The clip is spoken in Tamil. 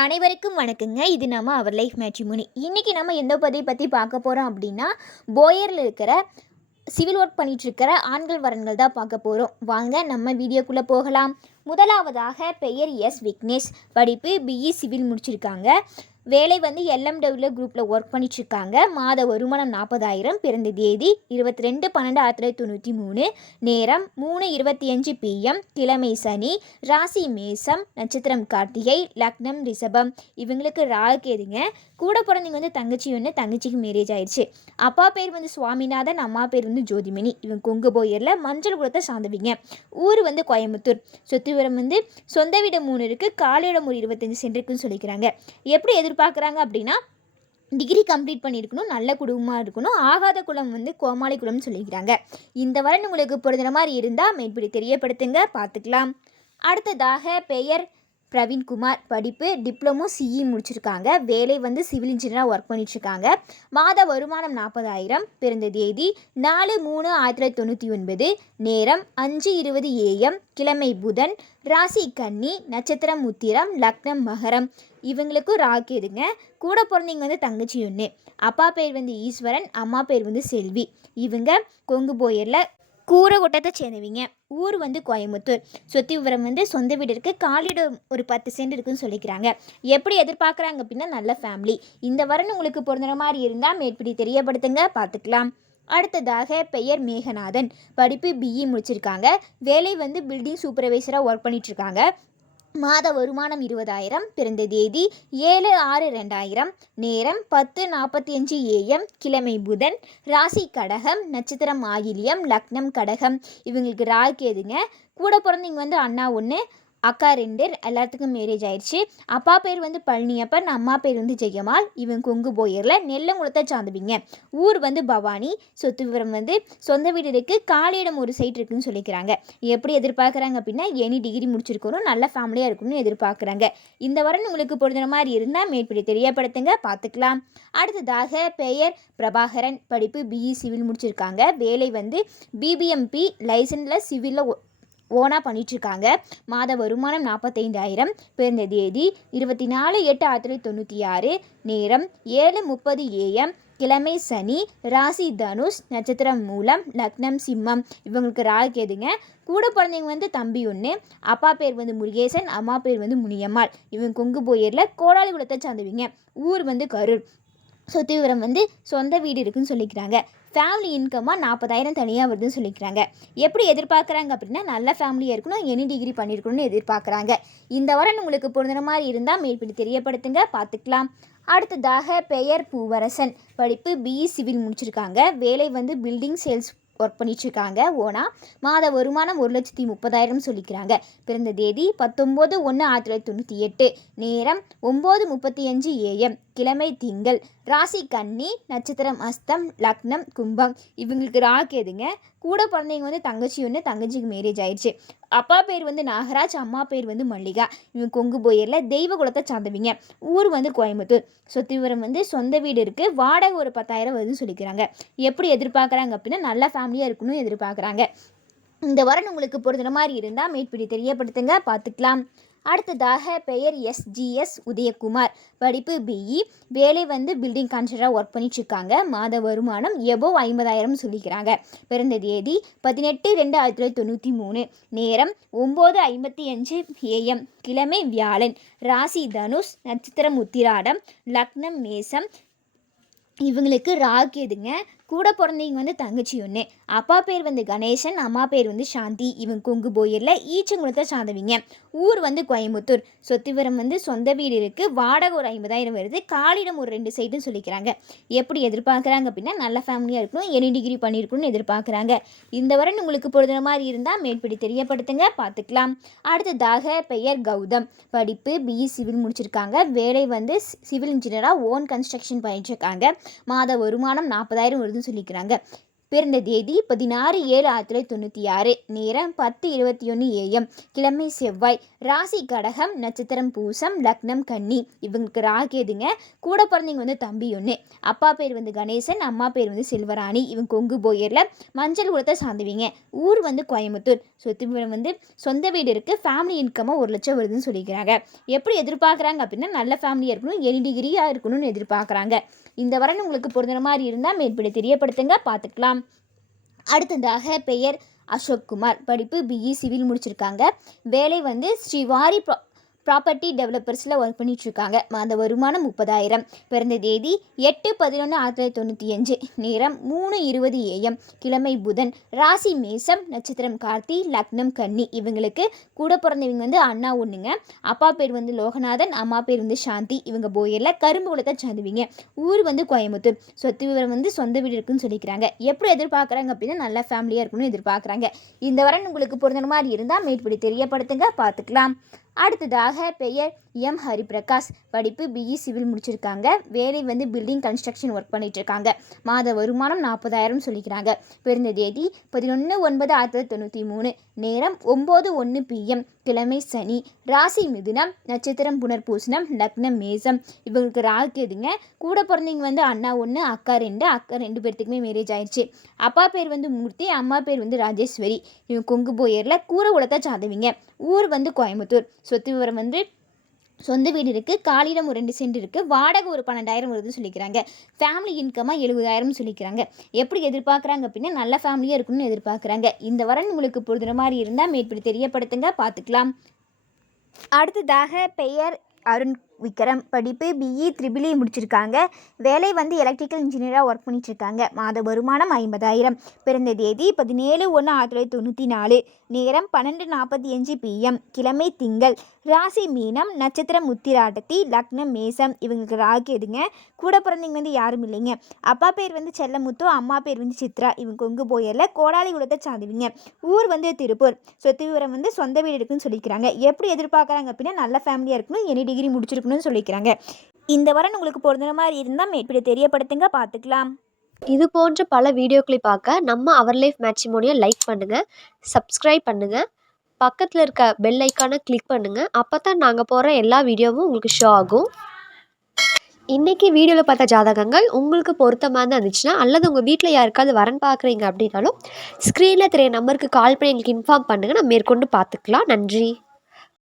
அனைவருக்கும் வணக்கங்க. இது நம்ம அவர் லைஃப் மேட்ரிமோனி. இன்றைக்கி நம்ம எந்த பதிவை பற்றி பார்க்க போகிறோம் அப்படின்னா, போயரில் இருக்கிற சிவில் ஒர்க் பண்ணிகிட்ருக்கிற ஆண்கள் வரன்கள் தான் பார்க்க போகிறோம். வாங்க நம்ம வீடியோக்குள்ளே போகலாம். முதலாவதாக பெயர் எஸ் விக்னேஷ். படிப்பு பிஇ சிவில் முடிச்சிருக்காங்க. வேலை எல்எம்டபிள்யூ குரூப்பில் ஒர்க் பண்ணிட்டுருக்காங்க. மாத வருமானம் 40,000. பிறந்த தேதி 22/12/1993. நேரம் 3:25 PM. கிழமை சனி. ராசி மேசம். நட்சத்திரம் கார்த்திகை. லக்னம் ரிஷபம். இவங்களுக்கு ராகுகேதுங்க. கூட பிறந்தவங்க தங்கச்சி ஒன்று, தங்கச்சிக்கு மேரேஜ் ஆயிடுச்சு. அப்பா பேர் சுவாமிநாதன், அம்மா பேர் ஜோதிமணி. இவங்க கொங்கு போயரில் மஞ்சள் குளத்தை சார்ந்தவிங்க. ஊர் கோயம்புத்தூர். சொத்து விவரம் சொந்த வீடு 3 இருக்குது, காலியிடம் ஒரு 25 சென்ட் இருக்குன்னு சொல்லிக்கிறாங்க. எப்படி எதிர்பார்க்குறாங்க அப்படின்னா, டிகிரி கம்ப்ளீட் பண்ணியிருக்கணும், நல்ல குடும்பமாக இருக்கணும், ஆகாத குலம் கோமாளி குலம்னு சொல்லிக்கிறாங்க. இந்த வரன் உங்களுக்கு பொருந்துற மாதிரி இருந்தால் மேற்படி தெரியப்படுத்துங்க, பார்த்துக்கலாம். அடுத்ததாக பெயர் பிரவீன்குமார். படிப்பு டிப்ளமோ சிஇ முடிச்சிருக்காங்க. வேலை சிவில் இன்ஜினியராக ஒர்க் பண்ணிட்டுருக்காங்க. மாத வருமானம் 40,000. பிறந்த தேதி 4/3/1999. நேரம் 5:20 AM. கிழமை புதன். ராசி கன்னி. நட்சத்திரம் உத்திரம். லக்னம் மகரம். இவங்களுக்கும் ராகுகேதுங்க. கூட பிறந்தவங்க தங்கச்சி ஒன்று. அப்பா பேர் ஈஸ்வரன், அம்மா பேர் செல்வி. இவங்க கொங்கு போயரில் கூரகொட்டத்தை சேர்ந்தவங்க. ஊர் கோயம்புத்தூர். சொத்து விவரம் சொந்த வீடு இருக்குது, காலியிடம் ஒரு 10 சென்ட் இருக்குன்னு சொல்லிக்கிறாங்க. எப்படி எதிர்பார்க்குறாங்க அப்படின்னா, நல்ல ஃபேமிலி. இந்த வரன் உங்களுக்கு பொருந்துற மாதிரி இருந்தால் மேற்படி தெரியப்படுத்துங்க, பார்த்துக்கலாம். அடுத்ததாக பெயர் மேகநாதன். படிப்பு பிஇ முடிச்சிருக்காங்க. வேலை பில்டிங் சூப்பர்வைசராக ஒர்க் பண்ணிகிட்ருக்காங்க. மாத வருமானம் 20,000. பிறந்த தேதி 7/6/2000. நேரம் 10:45 AM. கிழமை புதன். ராசி கடகம். நட்சத்திரம் ஆயில்யம். லக்னம் கடகம். இவங்களுக்கு ராகுகேதுங்க. கூட பிறந்தவங்க அண்ணா 1, அக்கா 2, எல்லாத்துக்கும் மேரேஜ் ஆயிடுச்சு. அப்பா பேர் பழனியப்பன், அம்மா பேர் ஜெயமால். இவங்க கொங்கு போயரில் நெல்லங்குளத்தை சார்ந்துவிங்க. ஊர் பவானி. சொத்து விவரம் சொந்த வீடு இருக்குது, காலியிடம் ஒரு சைட் இருக்குன்னு சொல்லிக்கிறாங்க. எப்படி எதிர்பார்க்குறாங்க அப்படின்னா, எனி டிகிரி முடிச்சிருக்கணும், நல்ல ஃபேமிலியாக இருக்கணும்னு எதிர்பார்க்குறாங்க. இந்த வரன் உங்களுக்கு பொருந்துற மாதிரி இருந்தால் மேற்படி தெரியப்படுத்துங்க, பார்த்துக்கலாம். அடுத்ததாக பெயர் பிரபாகரன். படிப்பு பிஇ சிவில் முடிச்சிருக்காங்க. வேலை பிபிஎம்பி லைசன்ஸில் சிவிலில் ஓனாக பண்ணிகிட்ருக்காங்க. மாத வருமானம் 45,000. பிறந்த தேதி 24/8/1996. நேரம் 7:30 AM. கிழமை சனி. ராசி தனுஷ். நட்சத்திரம் மூலம். லக்னம் சிம்மம். இவங்களுக்கு ராகுகேதுங்க. கூட பிறந்தவங்க தம்பி 1. அப்பா பேர் முருகேசன், அம்மா பேர் முனியம்மாள். இவங்க கொங்கு போயரில் கோடாலி குலத்தை சார்ந்தவங்க. ஊர் கரூர். சொத்து விவரம் சொந்த வீடு இருக்குன்னு சொல்லிக்கிறாங்க. ஃபேமிலி இன்கமாக 40,000 தனியாக வருதுன்னு சொல்லிக்கிறாங்க. எப்படி எதிர்பார்க்குறாங்க அப்படின்னா, நல்ல ஃபேமிலியாக இருக்கணும், எனி டிகிரி பண்ணியிருக்கணும்னு எதிர்பார்க்குறாங்க. இந்த வரன் உங்களுக்கு பொருந்துற மாதிரி இருந்தால் மேற்படி தெரியப்படுத்துங்க, பார்த்துக்கலாம். அடுத்ததாக பெயர் பூவரசன். படிப்பு பிஇ சிவில் முடிச்சிருக்காங்க. வேலை பில்டிங் சேல்ஸ் ஒர்க் பண்ணிட்டுருக்காங்க ஓனா. மாத வருமானம் 1,30,000 சொல்லிக்கிறாங்க. பிறந்த தேதி 19/1/1998. நேரம் 9:35 AM. கிழமை திங்கள். ராசி கன்னி. நட்சத்திரம் அஸ்தம். லக்னம் கும்பம். இவங்களுக்கு ராகுகேதுங்க. கூட பிறந்தவங்க தங்கச்சி 1, தங்கச்சிக்கு மேரேஜ் ஆயிடுச்சு. அப்பா பேர் நாகராஜ், அம்மா பேர் மல்லிகா. இவங்க கொங்கு போயரில் தெய்வ குலத்தை சார்ந்தவங்க. ஊர் கோயம்புத்தூர். சொத்து விவரம் சொந்த வீடு இருக்குது, வாடகை ஒரு 10,000 வருதுன்னு சொல்லிக்கிறாங்க. எப்படி எதிர்பார்க்குறாங்க அப்படின்னா, நல்ல ஃபேமிலியாக இருக்கணும்னு எதிர்பார்க்குறாங்க. இந்த வரன் உங்களுக்கு பொருந்துற மாதிரி இருந்தால் மேற்படி தெரியப்படுத்துங்க, பார்த்துக்கலாம். அடுத்ததாக பெயர் எஸ்ஜிஎஸ் உதயகுமார். படிப்பு பிஇ. வேலை பில்டிங் கான்ட்ராக்டராக ஒர்க் பண்ணிட்டுருக்காங்க. மாத வருமானம் எபோவ் 50,000 சொல்லிக்கிறாங்க. பிறந்த தேதி 18/2/1993. நேரம் 9:55 AM. கிழமை வியாழன். ராசி தனுஷ். நட்சத்திரம் உத்திராடம். லக்னம் மேசம். இவங்களுக்கு ராகுகேதுங்க. கூட பிறந்தவங்க தங்கச்சி 1. அப்பா பேர் கணேசன், அம்மா பேர் சாந்தி. இவங்க கொங்கு போயரில் ஈச்சங்குளத்தை சார்ந்தவங்க. ஊர் கோயம்புத்தூர். சொத்து விவரம் சொந்த வீடு இருக்குது, வாடகை ஒரு 50,000 வருது, காலியிடம் ஒரு 2 சைட்டுன்னு சொல்லிக்கிறாங்க. எப்படி எதிர்பார்க்குறாங்க அப்படின்னா, நல்ல ஃபேமிலியாக இருக்கணும், எனி டிகிரி பண்ணியிருக்கணும்னு எதிர்பார்க்குறாங்க. இந்த வரன் உங்களுக்கு பொருந்துற மாதிரி இருந்தால் மேற்படி தெரியப்படுத்துங்க, பார்த்துக்கலாம். அடுத்ததாக பெயர் கௌதம். படிப்பு பிஇ சிவில் முடிச்சிருக்காங்க. வேலை சிவில் இன்ஜினியராக ஓன் கன்ஸ்ட்ரக்ஷன் பண்ணிட்டுருக்காங்க. மாத வருமானம் 40,000 வருதுன்னு சொல்லிக்கிறாங்க. பிறந்த தேதி 16/7/1996. நேரம் 10:21 AM. கிழமை செவ்வாய். ராசி கடகம். நட்சத்திரம் பூசம். லக்னம் கன்னி. இவங்களுக்கு ராகேதுங்க. கூட பிறந்தவங்க வந்து தம்பி ஒன்று. அப்பா பேர் வந்து கணேசன், அம்மா பேர் வந்து செல்வராணி. இவங்க கொங்கு போயரில் மஞ்சள் குலத்தை சார்ந்தவங்க. ஊர் வந்து கோயம்புத்தூர். சொத்து விவரம் வந்து சொந்த வீடு இருக்குது. ஃபேமிலி இன்கமாக 1 லட்சம் வருதுன்னு சொல்லிக்கிறாங்க. எப்படி எதிர்பார்க்குறாங்க அப்படின்னா நல்ல ஃபேமிலியாக இருக்கணும், 7 டிகிரியாக இருக்கணும்னு எதிர்பார்க்குறாங்க. இந்த வரன் உங்களுக்கு பொருந்துற மாதிரி இருந்தால் மேற்படி தெரியப்படுத்துங்க, பார்த்துக்கலாம். அடுத்ததாக பெயர் அசோக்குமார். படிப்பு பிஇ சிவில் முடிச்சிருக்காங்க. வேலை வந்து ஸ்ரீவாரி ப்ராப்பர்ட்டி டெவலப்பர்ஸில் ஒர்க் பண்ணிகிட்ருக்காங்க. மாத வருமானம் 30,000. பிறந்த தேதி 8/11/1995. நேரம் 3:20 AM. கிழமை புதன். ராசி மேசம். நட்சத்திரம் கார்த்தி. லக்னம் கன்னி. இவங்களுக்கு கூட பிறந்தவங்க வந்து அண்ணா ஒன்றுங்க. அப்பா பேர் வந்து லோகநாதன், அம்மா பேர் வந்து சாந்தி. இவங்க போயரில் கரும்பு குலத்தை சார்ந்துவீங்க. ஊர் வந்து கோயம்புத்தூர். சொத்து விவரம் வந்து சொந்த வீடு இருக்குன்னு சொல்லிக்கிறாங்க. எப்படி எதிர்பார்க்குறாங்க அப்படின்னா நல்ல ஃபேமிலியாக இருக்கணும்னு எதிர்பார்க்குறாங்க. இந்த வரன் உங்களுக்கு பொருந்தின மாதிரி இருந்தால் மேற்படி தெரியப்படுத்துங்க, பார்த்துக்கலாம். அடுத்ததாக பெயர் எம் ஹரிபிரகாஷ். படிப்பு பிஇ சிவில் முடிச்சிருக்காங்க. வேலை வந்து பில்டிங் கன்ஸ்ட்ரக்ஷன் ஒர்க் பண்ணிகிட்ருக்காங்க. மாத வருமானம் 40,000 சொல்லிக்கிறாங்க. பிறந்த தேதி 11/9/1993. நேரம் 9:01 PM. கிழமை சனி. ராசி மிதுனம். நட்சத்திரம் புனர்பூசணம். லக்னம் மேசம். இவங்களுக்கு ராகுதுங்க. கூட பிறந்தவங்க வந்து அண்ணா 1, அக்கா 2. அக்கா 2 பேர்த்துக்குமே மேரேஜ் ஆயிடுச்சு. அப்பா பேர் வந்து மூர்த்தி, அம்மா பேர் வந்து ராஜேஸ்வரி. இவங்க கொங்கு போயரில் கூரை உலத்தை சாதவிங்க. ஊர் வந்து கோயம்புத்தூர். சொத்து விவரம் வந்து சொந்த வீடு இருக்குது. காலிடம் ஒரு 2 சென்ட் இருக்குது. வாடகை ஒரு 12,000 வருதுன்னு சொல்லிக்கிறாங்க. ஃபேமிலி இன்கமாக 70,000 சொல்லிக்கிறாங்க. எப்படி எதிர்பார்க்குறாங்க அப்படின்னா நல்ல ஃபேமிலியாக இருக்கணும்னு எதிர்பார்க்குறாங்க. இந்த வரன் உங்களுக்கு பொருந்துற மாதிரி இருந்தால் மேற்படி தெரியப்படுத்துங்க, பார்த்துக்கலாம். அடுத்ததாக பெயர் அருண் விக்ரம். படிப்பு பிஇ ட்ரிபிள்இ முடிச்சிருக்காங்க. வேலை வந்து எலக்ட்ரிக்கல் இன்ஜினியராக ஒர்க் பண்ணிட்டுருக்காங்க. மாத வருமானம் 50,000. பிறந்த தேதி 17/1/1994. நேரம் 12:45 PM. கிழமை திங்கள். ராசி மீனம். நட்சத்திரம் உத்திராட்டத்தி. லக்னம் மேசம். இவங்களுக்கு ராகு எதுங்க. கூட பிறந்தவங்க வந்து யாரும் இல்லைங்க. அப்பா பேர் வந்து செல்லமுத்து, அம்மா பேர் வந்து சித்ரா. இவங்க கொங்கு போயரில் கோடாலி குலத்தை சார்ந்துவிங்க. ஊர் வந்து திருப்பூர். சொத்து விவரம் வந்து சொந்த வீடு இருக்குன்னு சொல்லிக்கிறாங்க. எப்படி எதிர்பார்க்குறாங்க அப்படின்னா நல்ல ஃபேமிலியாக இருக்கணும், 8 டிகிரி முடிச்சிருக்கணும் சொல்லிக்கிறாங்க. இந்த வரன் உங்களுக்கு பொருந்துற மாதிரி இருந்தால் மேற்படி தெரியப்படுத்துங்க, பார்த்துக்கலாம். இது போன்ற பல வீடியோக்களை பார்க்க நம்ம அவர் லைஃப் மேட்ரிமோனியை லைக் பண்ணுங்கள், சப்ஸ்கிரைப் பண்ணுங்கள், பக்கத்தில் இருக்க பெல் ஐக்கானை கிளிக் பண்ணுங்கள். அப்போ தான் நாங்கள் போடுற எல்லா வீடியோவும் உங்களுக்கு ஷோ ஆகும். இன்றைக்கி வீடியோவில் பார்த்த ஜாதகங்கள் உங்களுக்கு பொருத்தமாக தான் இருந்துச்சுன்னா அல்லது உங்கள் வீட்டில் யாருக்காவது வரன் பார்க்குறீங்க அப்படின்னாலும் ஸ்க்ரீனில் தெரிய நம்பருக்கு கால் பண்ணி எங்களுக்கு இன்ஃபார்ம் பண்ணுங்கள். நம்ம மேற்கொண்டு பார்த்துக்கலாம். நன்றி.